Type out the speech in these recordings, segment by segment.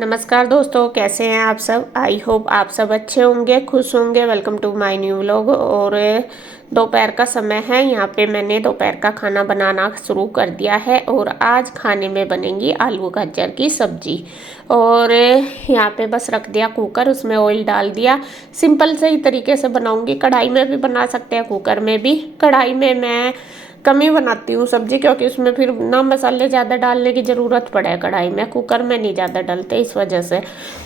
नमस्कार दोस्तों, कैसे हैं आप सब। आई होप आप सब अच्छे होंगे, खुश होंगे। Welcome to my new vlog. और दोपहर का समय है, यहाँ पे मैंने दोपहर का खाना बनाना शुरू कर दिया है। और आज खाने में बनेगी आलू गाजर की सब्जी। और यहाँ पे बस रख दिया कुकर, उसमें ऑयल डाल दिया। सिंपल से ही तरीके से बनाऊंगी। कढ़ाई में भी बना सकते हैं, कुकर में भी। कढ़ाई में मैं कम ही बनाती हूँ सब्जी, क्योंकि उसमें फिर ना मसाले ज़्यादा डालने की ज़रूरत पड़े। कढ़ाई में, कुकर में नहीं ज़्यादा डालते इस वजह से।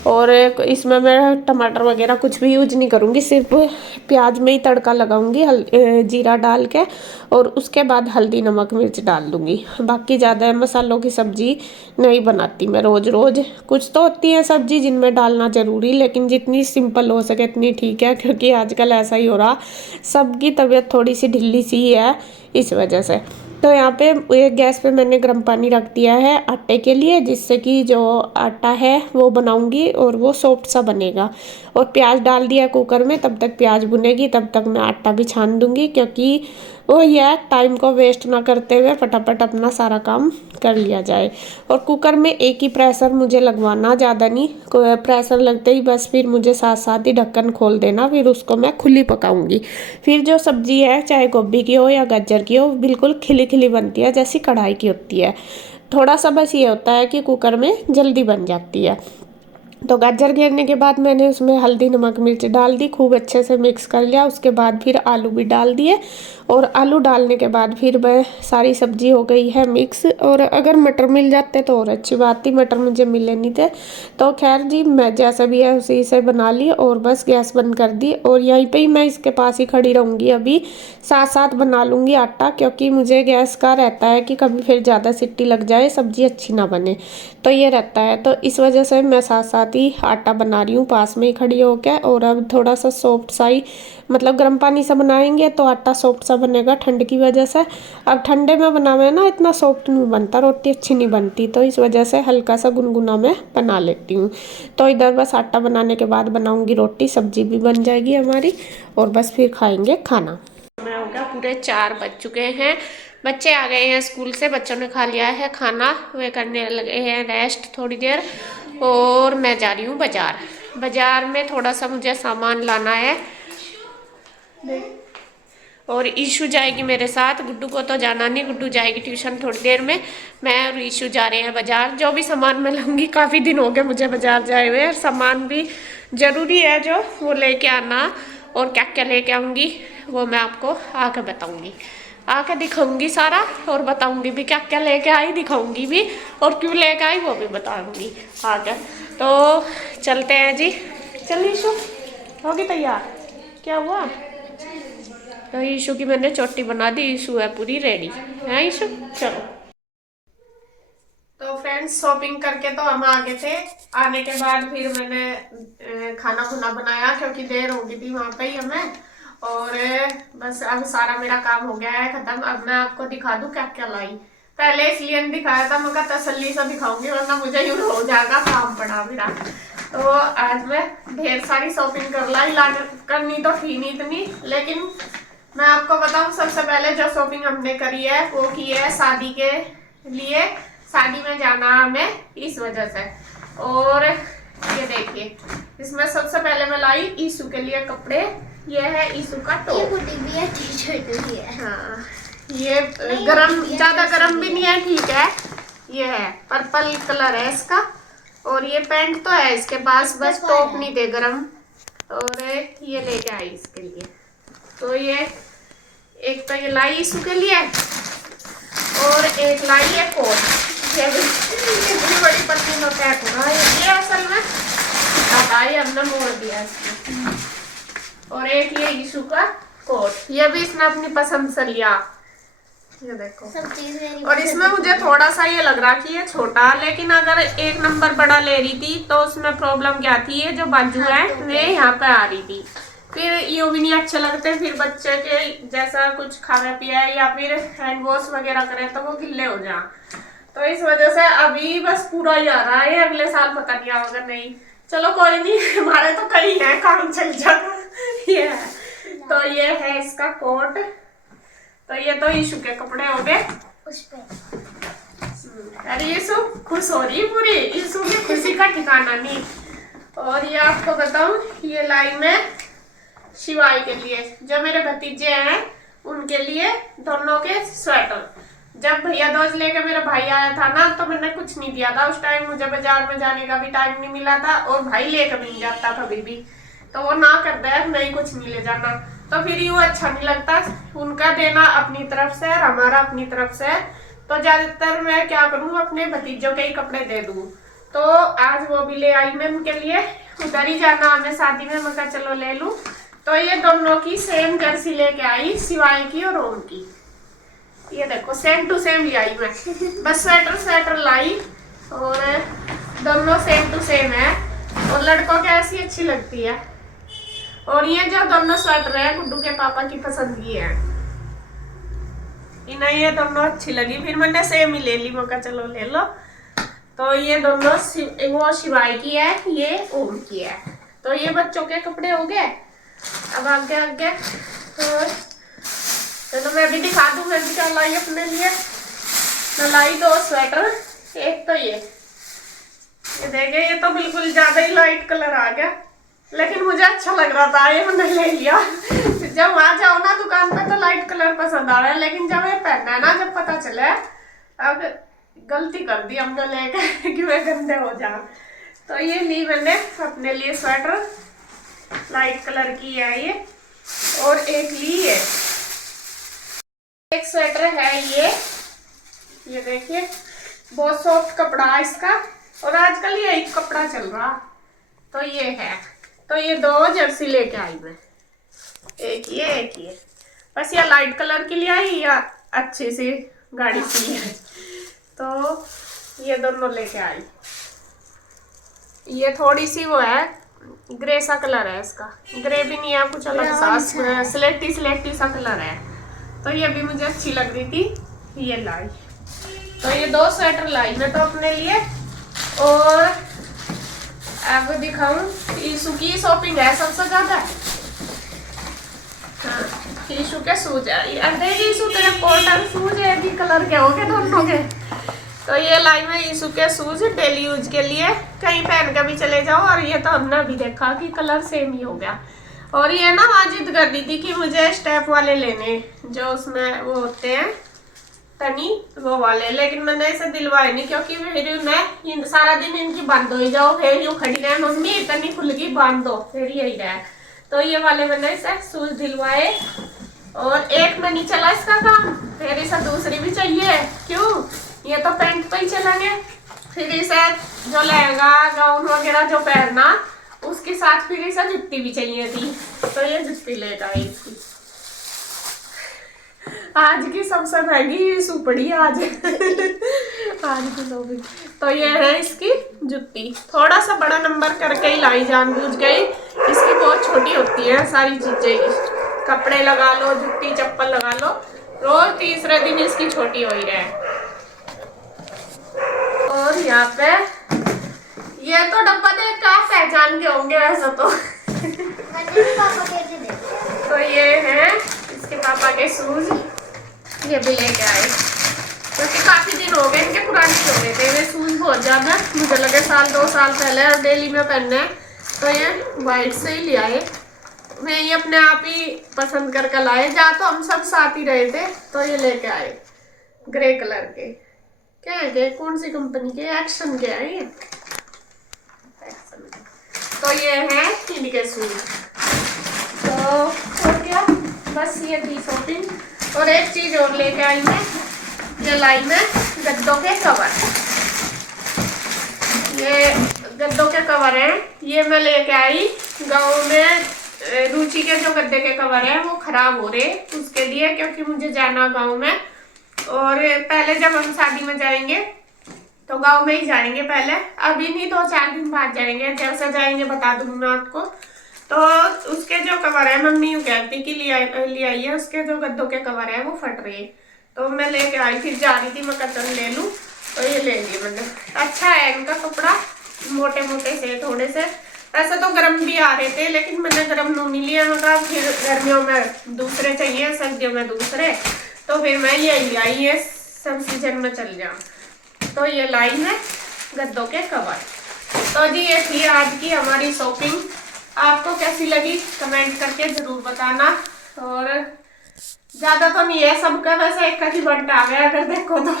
और इसमें मैं टमाटर वगैरह कुछ भी यूज नहीं करूँगी, सिर्फ प्याज में ही तड़का लगाऊंगी, जीरा डाल के। और उसके बाद हल्दी नमक मिर्च डाल दूँगी। बाकी ज़्यादा मसालों की सब्जी नहीं बनाती मैं रोज़ रोज़। कुछ तो होती है सब्जी जिनमें डालना ज़रूरी, लेकिन जितनी सिंपल हो सके इतनी ठीक है, क्योंकि आजकल ऐसा ही हो रहा, सबकी तबीयत थोड़ी सी ढिल्ली सी है इस वजह से। तो यहाँ पे एक गैस पे मैंने गर्म पानी रख दिया है आटे के लिए, जिससे कि जो आटा है वो बनाऊंगी और वो सॉफ्ट सा बनेगा। और प्याज डाल दिया कुकर में, तब तक प्याज भुनेगी, तब तक मैं आटा भी छान दूंगी, क्योंकि वो यह टाइम को वेस्ट ना करते हुए फटाफट अपना सारा काम कर लिया जाए। और कुकर में एक ही प्रेशर मुझे लगवाना, ज़्यादा नहीं। प्रेशर लगते ही बस फिर मुझे साथ साथ ही ढक्कन खोल देना, फिर उसको मैं खुली पकाऊंगी। फिर जो सब्जी है, चाहे गोभी की हो या गाजर की हो, बिल्कुल खिली खिली बनती है, जैसी कढ़ाई की होती है। थोड़ा सा बस ये होता है कि कुकर में जल्दी बन जाती है। तो गाजर घेरने के बाद मैंने उसमें हल्दी नमक मिर्च डाल दी, खूब अच्छे से मिक्स कर लिया। उसके बाद फिर आलू भी डाल दिए। और आलू डालने के बाद फिर मैं सारी सब्जी हो गई है मिक्स। और अगर मटर मिल जाते तो और अच्छी बात थी, मटर मुझे मिले नहीं थे। तो खैर जी, मैं जैसा भी है उसी से बना ली और बस गैस बंद कर दी। और यहीं पे ही मैं इसके पास ही खड़ी रहूँगी अभी, साथ साथ बना लूँगी आटा, क्योंकि मुझे गैस का रहता है कि कभी फिर ज़्यादा सीटी लग जाए, सब्जी अच्छी ना बने, तो ये रहता है। तो इस वजह से मैं साथ साथ ही आटा बना रही हूँ, पास में ही खड़ी होकर। और अब थोड़ा सा सॉफ्ट सा ही, मतलब गर्म पानी से बनाएंगे तो आटा सॉफ्ट सा बनेगा ठंड की वजह से। अब ठंडे में बनावे ना, इतना सॉफ्ट नहीं बनता, रोटी अच्छी नहीं बनती, तो इस वजह से हल्का सा गुनगुना मैं बना लेती हूँ। तो इधर बस आटा बनाने के बाद बनाऊंगी रोटी, सब्जी भी बन जाएगी हमारी, और बस फिर खाएंगे खाना। समय हो गया, पूरे 4 बज चुके हैं। बच्चे आ गए हैं स्कूल से, बच्चों ने खा लिया है खाना, वे करने लगे हैं रेस्ट थोड़ी देर। और मैं जा रही हूँ बाजार। बाजार में थोड़ा सा मुझे सामान लाना है। और ईशू जाएगी मेरे साथ, गुड्डू को तो जाना नहीं, गुड्डू जाएगी ट्यूशन थोड़ी देर में। मैं और ईशू जा रहे हैं बाजार। जो भी सामान मैं लाऊंगी, काफ़ी दिन हो गए मुझे बाजार जाए हुए, और सामान भी ज़रूरी है जो वो लेके आना। और क्या क्या लेके आऊँगी वो मैं आपको आके बताऊँगी, आके दिखाऊंगी सारा, और बताऊंगी भी क्या क्या लेके आई, दिखाऊंगी भी, और क्यों लेके आई वो भी बताऊंगी आके। तो चलते हैं जी। चल ईशू, होगी तैयार? क्या हुआ? तो ईशू की मैंने चोटी बना दी, ईशू है पूरी रेडी है। ईशू चलो। तो फ्रेंड्स, शॉपिंग करके तो हम आ गए थे। आने के बाद फिर मैंने खाना खुना बनाया, क्योंकि देर हो गई थी वहां पे ही हमें। और बस अब सारा मेरा काम हो गया है खत्म। अब मैं आपको दिखा दूं क्या क्या लाई। पहले इसलिए नहीं दिखाया था, मैं तसल्ली से दिखाऊंगी, वरना मुझे यूं हो जाएगा काम पड़ा मेरा। तो आज मैं ढेर सारी शॉपिंग कर लाई। करनी तो थी नहीं इतनी, लेकिन मैं आपको बताऊं, सबसे पहले जो शॉपिंग हमने करी है वो की है शादी के लिए। शादी में जाना हमें इस वजह से। और ये देखिए, इसमें सबसे पहले मैं लाई ईशू के लिए कपड़े। ये है ईशू का टॉप, भी है, टी-शर्ट भी है। हाँ, ये गरम, ज्यादा गरम भी नहीं है, ठीक है। ये है पर्पल कलर है इसका। और ये पैंट तो है इसके पास, बस टॉप नहीं दे गरम। और ये लेके आई इसके लिए। तो ये एक तो ये लाई ईशू के लिए, और एक लाई है कोट। ये भी इतनी बड़ी पत्नी में पैक हो रहा है ये, असल में बताइए हमने मोड़ दिया इसको। और एक ये ईशू का कोट, ये भी इसने अपनी पसंद से लिया। ये देखो सब चीजें। और इसमें मुझे थोड़ा सा ये लग रहा कि ये छोटा, लेकिन अगर 1 नंबर बड़ा ले रही थी तो उसमें प्रॉब्लम क्या थी, ये जो बाजू है वे यहाँ पे आ रही थी, फिर यूं भी नहीं अच्छे लगते। फिर बच्चे के जैसा कुछ खाया पिया या फिर हैंड वॉश वगैरह करें तो वो गिल्ले हो जाए। तो इस वजह से अभी बस पूरा ही आ रहा है, अगले साल पता नहीं आएगा नहीं। चलो कोई नहीं, हमारे तो कई है, काम चल जाएगा। ये है, तो ये है इसका कोट। तो ये तो ईशू के कपड़े हो गए। अरे यीशु खुश हो रही है पूरी, यीशु की खुशी का ठिकाना नहीं। और ये आपको बताऊं, ये लाई मैं शिवाई के लिए, जो मेरे भतीजे हैं उनके लिए दोनों के स्वेटर। जब भैया दूज लेके मेरा भाई आया था ना, तो मैंने कुछ नहीं दिया था। उस टाइम मुझे बाजार में जाने का भी टाइम नहीं मिला था और भाई लेकर नहीं जाता था बीबी, तो वो ना करता है नहीं कुछ नहीं ले जाना, तो फिर यूँ अच्छा नहीं लगता। उनका देना अपनी तरफ से और हमारा अपनी तरफ से, तो ज्यादातर मैं क्या करूँ अपने भतीजों के ही कपड़े दे दूँ। तो आज वो भी ले आई मैं उनके लिए, उधर ही जाना हमें शादी में, मैं कहा चलो ले लूँ। तो ये दोनों की सेम जर्सी लेके आई, सिवाय की और ओम की। ये देखो सेम टू सेम ले आई मैं, बस स्वेटर लाई और दोनों सेम टू सेम है। और लड़कों की ऐसी अच्छी लगती है। और ये जो दोनों स्वेटर है गुड्डू के पापा की पसंद की है, इन्हें ये दोनों अच्छी लगी, फिर मैंने सेम ही ले ली, मौका चलो ले लो। तो ये दोनों वो शिवाई की है, ये ओम की है। तो ये बच्चों के कपड़े हो गए। अब आगे आगे चलो मैं भी दिखा दूं मैं भी क्या लाई अपने लिए। मैं लाई 2 स्वेटर, एक तो ये देखे, ये तो बिल्कुल ज्यादा ही लाइट कलर आ गया, लेकिन मुझे अच्छा लग रहा था ये मैंने ले लिया। जब वहां जाओ ना दुकान पे तो लाइट कलर पसंद आ रहा है, लेकिन जब ये पहनना है ना, जब पता चले अब गलती कर दी हमने लेकर कि मैं गंदे हो जाऊं। तो ये ली मैंने अपने लिए स्वेटर, लाइट कलर की है ये। और एक ली है, एक स्वेटर है ये देखिए बहुत सॉफ्ट कपड़ा इसका, और आजकल ये एक कपड़ा चल रहा, तो ये है। तो ये 2 जर्सी लेके आई मैं, एक ये बस ये लाइट कलर की ले आई या अच्छी सी गाड़ी सी है, तो ये दोनों लेके आई। ये थोड़ी सी वो है, ग्रे सा कलर है इसका, ग्रे भी नहीं है कुछ अलग सा, स्लेटी सा कलर है। तो ये भी मुझे अच्छी लग रही थी, ये लाई। तो ये 2 स्वेटर लाई मैं तो अपने लिए। और अब दिखाऊं, ईशु की शॉपिंग है सबसे ज्यादा। हाँ, ईशु के शूज है, अरे ईशु तेरे कोट और शूज एक ही कलर के होंगे दोनों के। तो ये लाई मैं ईशु के शूज डेली यूज के लिए, कहीं पहन के भी चले जाओ। और ये तो हमने अभी देखा कि कलर सेम ही हो गया। और ये ना वहाँ जिद कर दी थी कि मुझे स्टेप वाले लेने, जो उसमें वो होते हैं तनी वो वाले, लेकिन मैंने इसे दिलवाए नहीं, क्योंकि फिर मैं सारा दिन इनकी बांध हो जाओ, फिर यूँ खड़ी रहे मम्मी इतनी खुल गई बांध दो, फिर यही रहे। तो ये वाले मैंने इसे शूज दिलवाए। और एक में नहीं चला इसका काम, फिर इसे दूसरी भी चाहिए, क्यों, ये तो पैंट पे ही चलेंगे, फिर इसे जो लहंगा गाउन वगैरह जो पहनना उसके साथ फिर इसे जुत्ती भी चाहिए थी। तो ये जुत्ती लेकर आई इसकी, आज की सबसे महंगी सुपड़ी आज आज की शॉपिंग। तो ये है इसकी जुत्ती, थोड़ा सा बड़ा नंबर करके ही लाई जानबूझ गई, इसकी बहुत छोटी होती है सारी चीजें, कपड़े लगा लो जुत्ती चप्पल लगा लो, रोज तीसरे दिन इसकी छोटी हो ही रहे। और यहाँ पे ये तो डब्बा देख कर आप पहचान के होंगे वैसे तो तो ये है इसके पापा के शूज, ये भी लेके आए, क्योंकि काफी दिन हो गए इनके, पुराने हो गए थे ये शूज बहुत ज्यादा, मुझे लगे 1-2 साल पहले, और डेली में पहनने। तो ये वाइट से ही ले आए, मैं ये अपने आप ही पसंद करके लाए, जा तो हम सब साथ ही रहे थे। तो ये लेके आए ग्रे कलर के, क्या है कौन सी कंपनी के, एक्शन के है ये, एक्शन। तो ये है इनके शूज। तो हो गया बस ये थी शॉपिंग। और एक चीज और लेके आई मैं, ये लाई मैं गद्दों के कवर, ये गद्दों के कवर हैं, ये मैं लेके आई गाँव में। रुचि के जो गद्दे के कवर है वो खराब हो रहे उसके लिए, क्योंकि मुझे जाना गाँव में, और पहले जब हम शादी में जाएंगे तो गांव में ही जाएंगे पहले, अभी नहीं 2-4 दिन बाद जाएंगे, जैसे जाएंगे बता दूंगी मैं आपको। तो उसके जो कवर है मम्मी यूँ कहती कि ले आई है, उसके जो गद्दों के कवर है वो फट रही है, तो मैं लेके आई, फिर जा रही थी मैं कतन ले लूँ, तो ये ले लिए मैंने। अच्छा है इनका कपड़ा, मोटे मोटे से थोड़े से, ऐसे तो गर्म भी आ रहे थे लेकिन मैंने गर्म नहीं लिया, मतलब फिर गर्मियों में दूसरे चाहिए सर्दियों में दूसरे, तो फिर मैं ये आई है सब सीजन में चल जाऊँ। तो ये लाई है गद्दों के कवर। तो जी ये थी आज की हमारी शॉपिंग। आपको कैसी लगी कमेंट करके जरूर बताना। और ज्यादा तो नहीं है सबका, वैसे एक का ही बंट आ गया अगर देखो तो।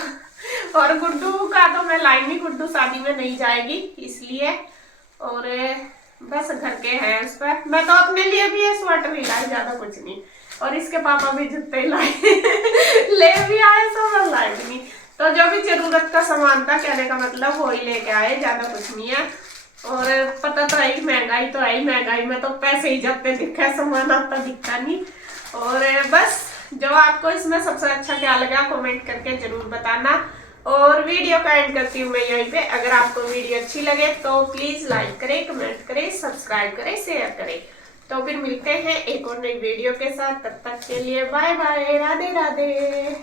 और गुड्डू का तो मैं लाई नहीं, गुड्डू शादी में नहीं जाएगी इसलिए। और बस घर के हैं उस पर। मैं तो अपने लिए भी ये स्वेटर ही लाई, ज्यादा कुछ नहीं। और इसके पापा भी जूते लाए ले भी आए, सब लाए भी नहीं। तो जो भी जरूरत का सामान था, कहने का मतलब वो ही लेके आए, ज्यादा कुछ नहीं है। और पता तो है महंगाई तो है ही, महंगाई में तो पैसे ही जाते दिखा, सामान आता दिखता नहीं। और बस जो आपको इसमें सबसे अच्छा क्या लगा कमेंट करके जरूर बताना। और वीडियो का एंड करती हूँ मैं यहीं पे। अगर आपको वीडियो अच्छी लगे तो प्लीज लाइक करें, कमेंट करें, सब्सक्राइब करें, शेयर करें। तो फिर मिलते हैं एक और नई वीडियो के साथ। तब तक के लिए बाय बाय, राधे राधे।